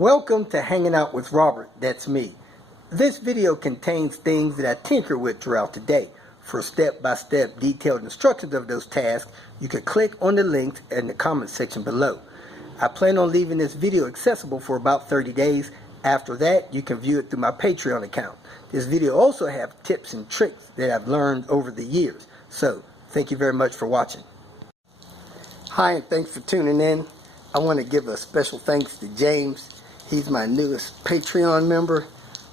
Welcome to Hanging Out with Robert, that's me. This video contains things that I tinker with throughout the day. For step-by-step detailed instructions of those tasks, you can click on the links in the comment section below. I plan on leaving this video accessible for about 30 days. After that, you can view it through my Patreon account. This video also has tips and tricks that I've learned over the years. So, thank you very much for watching. Hi, and thanks for tuning in. I want to give a special thanks to James. He's my newest Patreon member.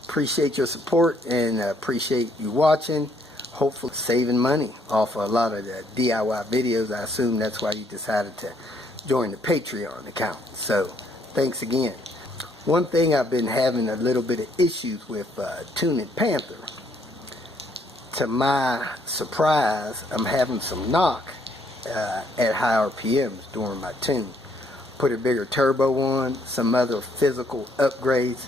Appreciate your support and appreciate you watching. Hopefully saving money off a lot of the DIY videos. I assume that's why you decided to join the Patreon account. So thanks again. One thing I've been having a little bit of issues with tuning Panther. To my surprise, I'm having some knock at high RPMs during my tune. Put a bigger turbo on, some other physical upgrades.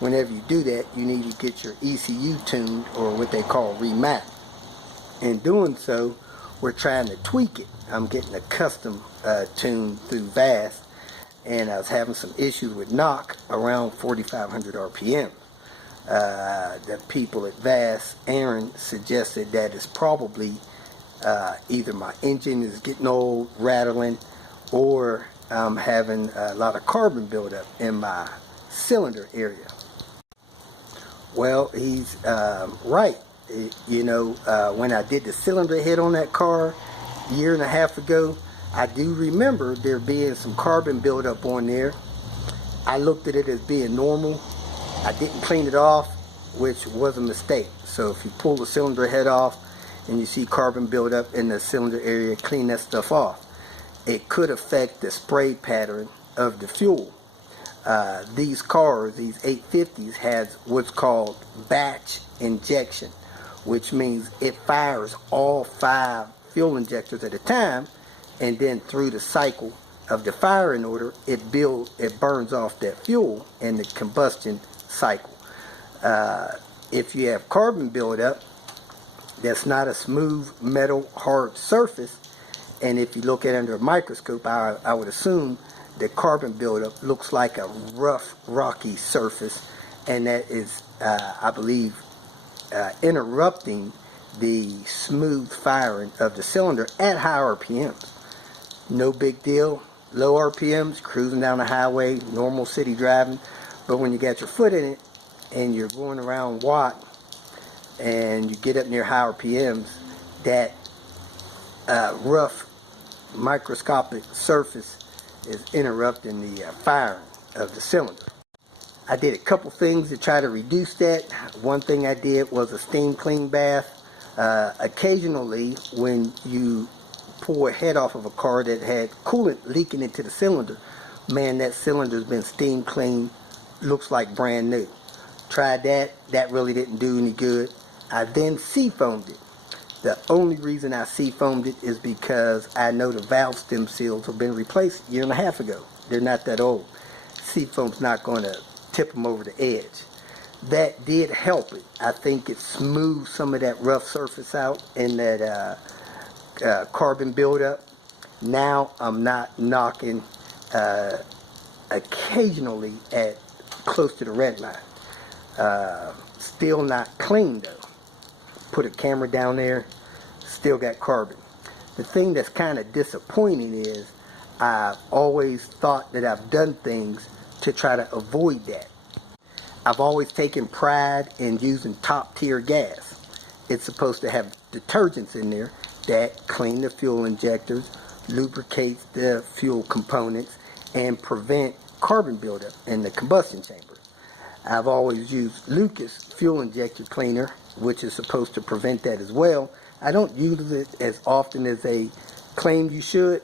Whenever you do that, you need to get your ECU tuned, or what they call remapped. In doing so, we're trying to tweak it. I'm getting a custom tune through VAS, and I was having some issues with knock around 4,500 RPM. The people at VAS, Aaron, suggested that it's probably either my engine is getting old, rattling, or I'm having a lot of carbon buildup in my cylinder area. Well, he's right. When I did the cylinder head on that car a year and a half ago, I do remember there being some carbon buildup on there. I looked at it as being normal. I didn't clean it off, which was a mistake. So if you pull the cylinder head off and you see carbon buildup in the cylinder area, clean that stuff off. It could affect the spray pattern of the fuel. These cars, these 850s, has what's called batch injection, which means it fires all 5 fuel injectors at a time, and then through the cycle of the firing order, it burns off that fuel in the combustion cycle. If you have carbon buildup, that's not a smooth metal hard surface, and if you look at it under a microscope, I would assume the carbon buildup looks like a rough, rocky surface, and that is, I believe, interrupting the smooth firing of the cylinder at high RPMs. No big deal. Low RPMs, cruising down the highway, normal city driving. But when you got your foot in it and you're going around Watt and you get up near high RPMs, that rough microscopic surface is interrupting the firing of the cylinder. I did a couple things to try to reduce that. One thing I did was a steam clean bath. Occasionally, when you pull a head off of a car that had coolant leaking into the cylinder, man, that cylinder's been steam cleaned, looks like brand new. Tried that. That really didn't do any good. I then seafoamed it. The only reason I seafoamed it is because I know the valve stem seals have been replaced a year and a half ago. They're not that old. Seafoam's not going to tip them over the edge. That did help it. I think it smoothed some of that rough surface out in that carbon buildup. Now I'm not knocking occasionally at close to the red line. Still not clean though. Put a camera down there, still got carbon. The thing that's kind of disappointing is I've always thought that I've done things to try to avoid that. I've always taken pride in using top tier gas. It's supposed to have detergents in there that clean the fuel injectors, lubricates the fuel components, and prevent carbon buildup in the combustion chamber. I've always used Lucas fuel injector cleaner, which is supposed to prevent that as well. I don't use it as often as they claim you should.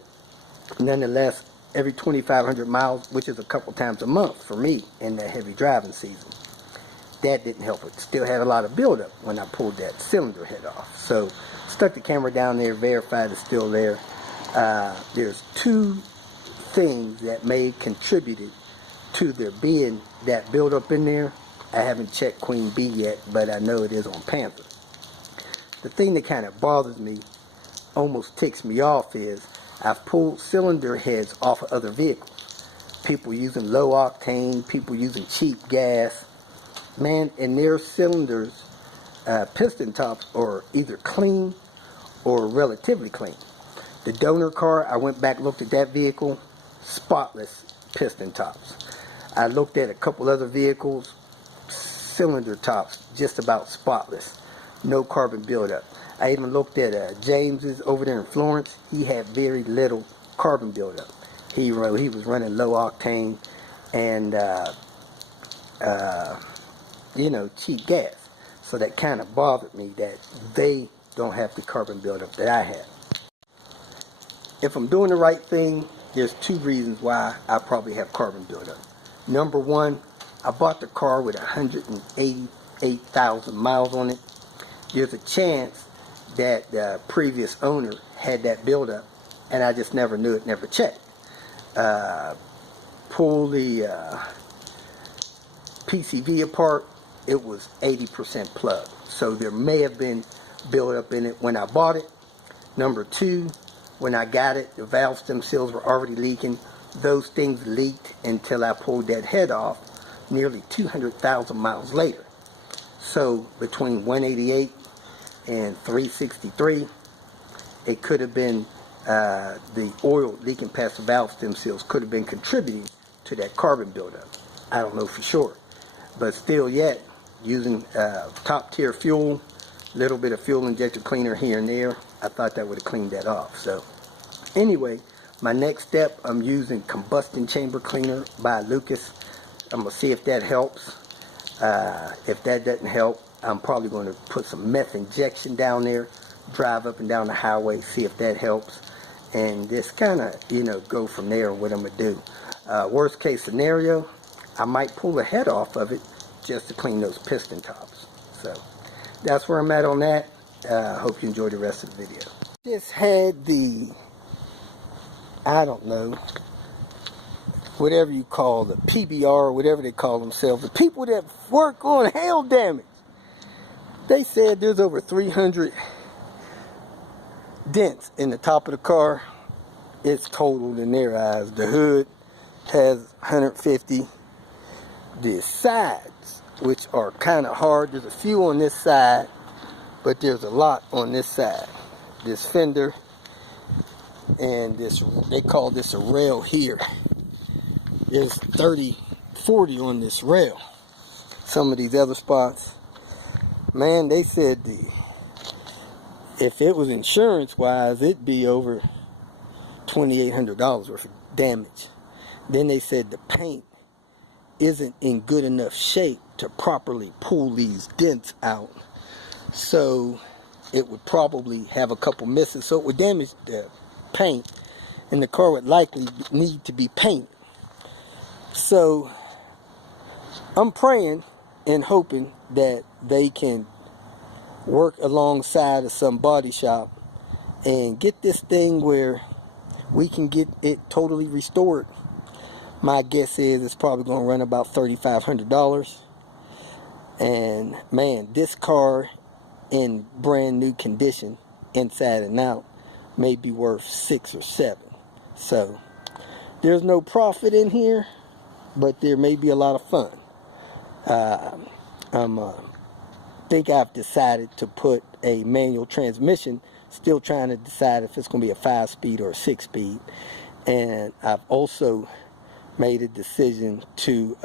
Nonetheless, every 2,500 miles, which is a couple times a month for me in the heavy driving season. That didn't help it. Still had a lot of buildup when I pulled that cylinder head off. So, stuck the camera down there, verified it's still there. There's 2 things that may have contributed to there being that buildup in there. I haven't checked Queen Bee yet, but I know it is on Panther. The thing that kind of bothers me, almost ticks me off, is I've pulled cylinder heads off of other vehicles. people using low octane, people using cheap gas. Man, and their cylinders, piston tops are either clean or relatively clean. The donor car, I went back and looked at that vehicle, spotless piston tops. I looked at a couple other vehicles, cylinder tops, just about spotless. No carbon buildup. I even looked at James's over there in Florence. He had very little carbon buildup. He was running low octane and you know, cheap gas. So that kind of bothered me that they don't have the carbon buildup that I have. If I'm doing the right thing, there's two reasons why I probably have carbon buildup. Number one, I bought the car with 188,000 miles on it. There's a chance that the previous owner had that buildup, and I just never knew it, never checked. Pull the PCV apart, it was 80% plug. So there may have been buildup in it when I bought it. Number two, when I got it, the valve stem seals were already leaking. Those things leaked until I pulled that head off nearly 200,000 miles later. So between 188 and 363, it could have been the oil leaking past the valve stem seals could have been contributing to that carbon buildup. I don't know for sure, but still yet, using top tier fuel, little bit of fuel injector cleaner here and there, I thought that would have cleaned that off. So anyway, my next step, I'm using combustion chamber cleaner by Lucas. I'm gonna see if that helps. If that doesn't help, I'm probably going to put some meth injection down there, drive up and down the highway, see if that helps, and just kind of, you know, go from there on what I'm gonna do. Worst case scenario, I might pull the head off of it just to clean those piston tops. So that's where I'm at on that. Hope you enjoy the rest of the video. Just had the, I don't know, whatever you call the PBR, whatever they call themselves, the people that work on hail damage. They said there's over 300 dents in the top of the car. It's totaled in their eyes. The hood has 150. The sides, which are kind of hard, there's a few on this side, but there's a lot on this side. This fender and this, they call this a rail here. There's 30, 40 on this rail. Some of these other spots, man, they said if it was insurance wise, it'd be over $2,800 worth of damage. Then they said the paint isn't in good enough shape to properly pull these dents out, so it would probably have a couple misses, so it would damage the paint and the car would likely need to be painted. So I'm praying and hoping that they can work alongside of some body shop and get this thing where we can get it totally restored. My guess is it's probably going to run about $3,500. And man, this car in brand new condition, inside and out, may be worth 6 or 7. So there's no profit in here, but there may be a lot of fun. I think I've decided to put a manual transmission, still trying to decide if it's going to be a 5-speed or a 6-speed. And I've also made a decision to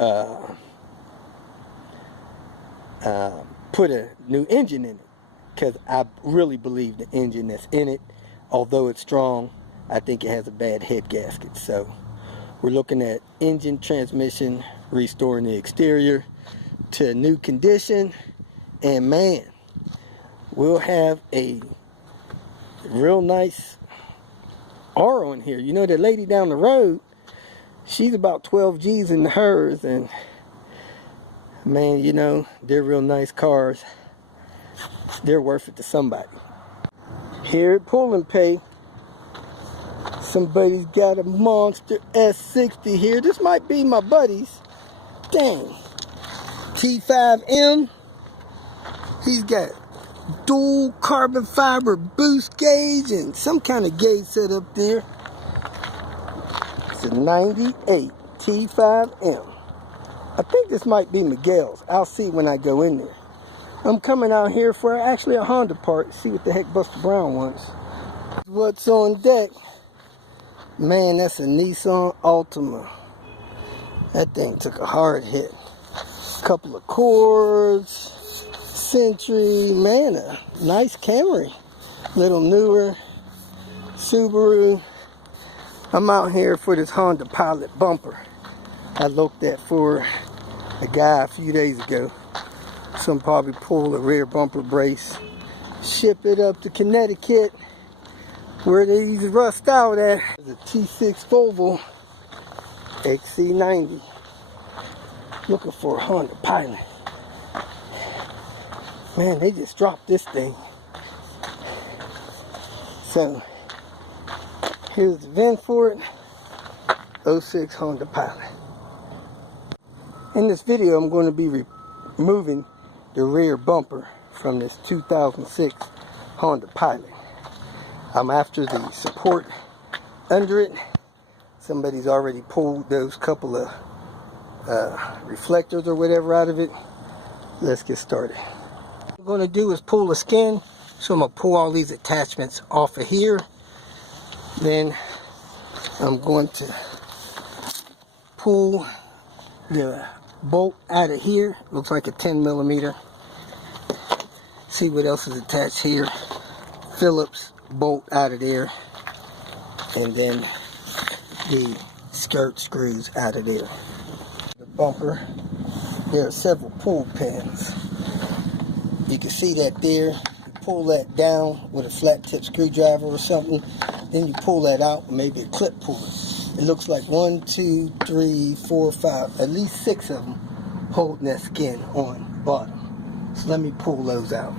put a new engine in it, because I really believe the engine that's in it, although it's strong, I think it has a bad head gasket. So we're looking at engine, transmission, restoring the exterior to a new condition, and man, we'll have a real nice R on here. You know, the lady down the road, she's about 12 G's in hers, and man, you know, they're real nice cars. They're worth it to somebody. Here at Pull and Pay, somebody's got a monster S60 here. This might be my buddy's. Dang. T5M. He's got dual carbon fiber boost gauge and some kind of gauge set up there. It's a 98. T5M. I think this might be Miguel's. I'll see when I go in there. I'm coming out here for actually a Honda part. See what the heck Buster Brown wants. What's on deck? Man, that's a Nissan Altima. That thing took a hard hit. Couple of Cords, Sentry, man, a nice Camry. Little newer Subaru. I'm out here for this Honda Pilot bumper I looked at for a guy a few days ago. Some probably pull the rear bumper brace, ship it up to Connecticut where these rust out at. There's a T6 Volvo XC90. Looking for a Honda Pilot. Man, they just dropped this thing. So here's the VIN for it. 06 Honda Pilot. In this video, I'm going to be removing the rear bumper from this 2006 Honda Pilot. I'm after the support under it. Somebody's already pulled those couple of reflectors or whatever out of it. Let's get started. What I'm going to do is pull the skin. So I'm going to pull all these attachments off of here. Then I'm going to pull the bolt out of here. Looks like a 10mm. See what else is attached here. Phillips bolt out of there. And then the skirt screws out of there. The bumper, there are several pull pins. You can see that there. You pull that down with a flat tip screwdriver or something. Then you pull that out with maybe a clip puller. It looks like 1, 2, 3, 4, 5, at least 6 of them holding that skin on the bottom. So let me pull those out.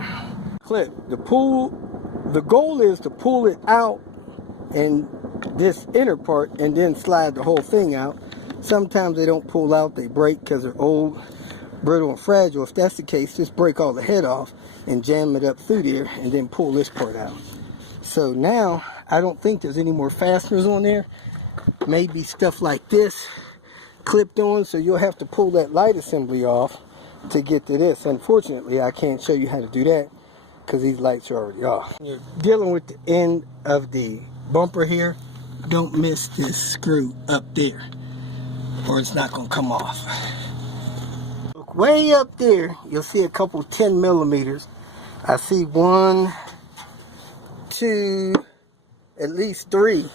Clip. The goal is to pull it out and this inner part and then slide the whole thing out. Sometimes they don't pull out, they break because they're old, brittle, and fragile. If that's the case, just break all the head off and jam it up through there and then pull this part out. So now I don't think there's any more fasteners on there. Maybe stuff like this clipped on, so you'll have to pull that light assembly off to get to this. Unfortunately, I can't show you how to do that because these lights are already off. You're dealing with the end of the bumper here. Don't miss this screw up there or it's not going to come off. Look way up there, you'll see a couple 10mm. I see 1, 2, at least 3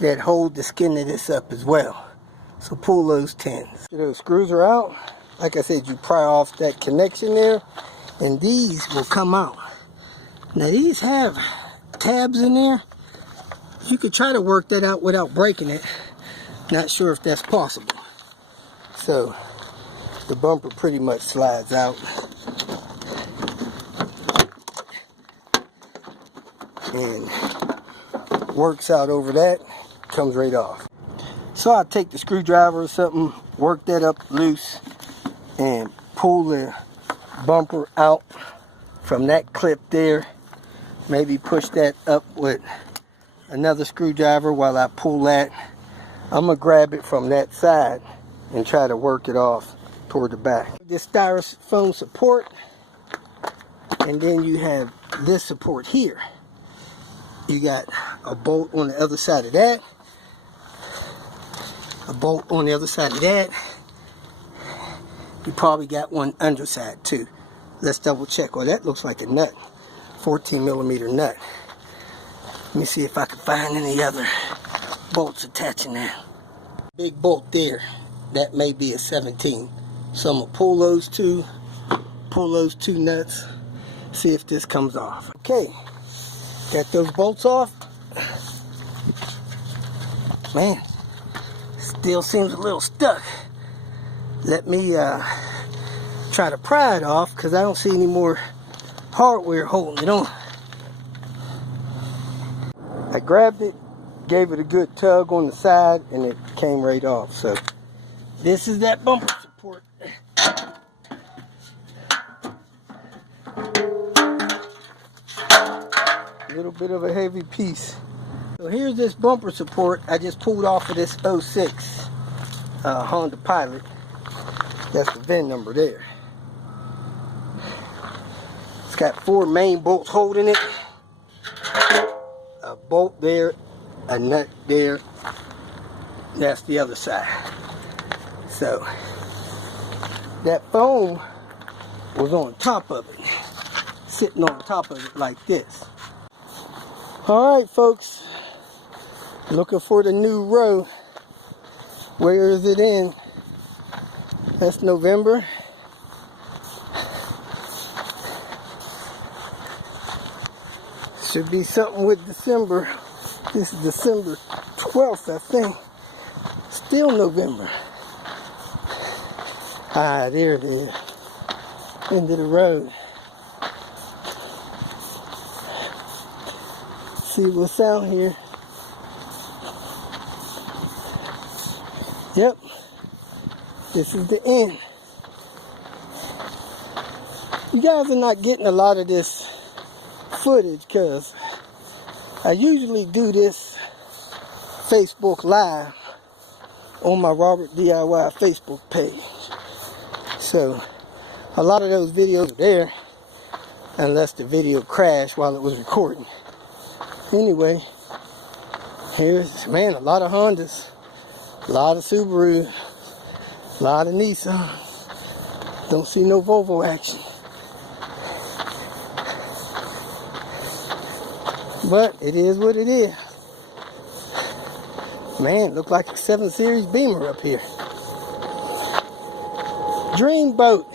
that hold the skin of this up as well. So pull those 10s. Those screws are out. Like I said, you pry off that connection there and these will come out. Now these have tabs in there. You could try to work that out without breaking it. Not sure if that's possible. So the bumper pretty much slides out. And works out over that, comes right off. So I take the screwdriver or something, work that up loose, and pull the bumper out from that clip there. Maybe push that up with another screwdriver while I pull that. I'm gonna grab it from that side and try to work it off toward the back. This styrofoam support, and then you have this support here. You got a bolt on the other side of that, a bolt on the other side of that. You probably got one underside too. Let's double check. Oh, that looks like a nut, 14mm nut. Let me see if I can find any other bolts attaching that. Big bolt there, that may be a 17. So I'm gonna pull those two nuts, see if this comes off. Okay, got those bolts off. Man, still seems a little stuck. Let me try to pry it off because I don't see any more hardware holding it on. I grabbed it, gave it a good tug on the side, and it came right off. So this is that bumper support. A little bit of a heavy piece. So here's this bumper support I just pulled off of this 06 Honda Pilot. That's the VIN number there. It's got 4 main bolts holding it. A bolt there, a nut there. That's the other side. So that foam was on top of it, sitting on top of it like this. Alright folks, looking for the new row. Where is it in? That's November. Should be something with December. This is December 12th, I think. Still November. Ah, there it is. End of the road. See what's out here. Yep. This is the end. You guys are not getting a lot of this footage because I usually do this Facebook Live on my Robert DIY Facebook page. So a lot of those videos are there unless the video crashed while it was recording. Anyway, here's, man, a lot of Hondas, a lot of Subaru, a lot of Nissan. Don't see no Volvo action. But it is what it is. Man, look like a 7 Series Beamer up here. Dreamboat.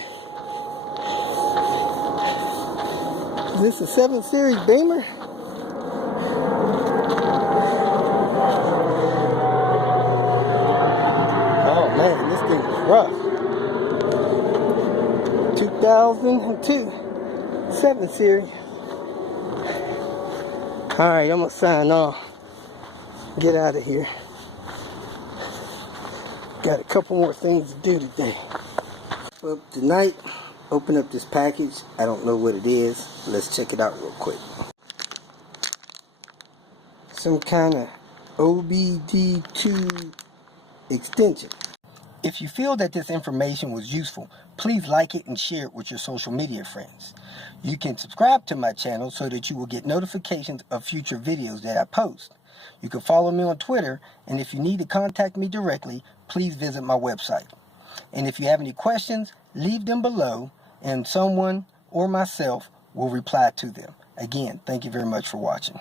Is this a 7 Series Beamer? Oh man, this thing is rough. 2002 7 Series. Alright, I'm going to sign off. Get out of here. Got a couple more things to do today. Well, tonight, open up this package. I don't know what it is. Let's check it out real quick. Some kind of OBD2 extension. If you feel that this information was useful, please like it and share it with your social media friends. You can subscribe to my channel so that you will get notifications of future videos that I post. You can follow me on Twitter, and if you need to contact me directly, please visit my website. And if you have any questions, leave them below, and someone or myself will reply to them. Again, thank you very much for watching.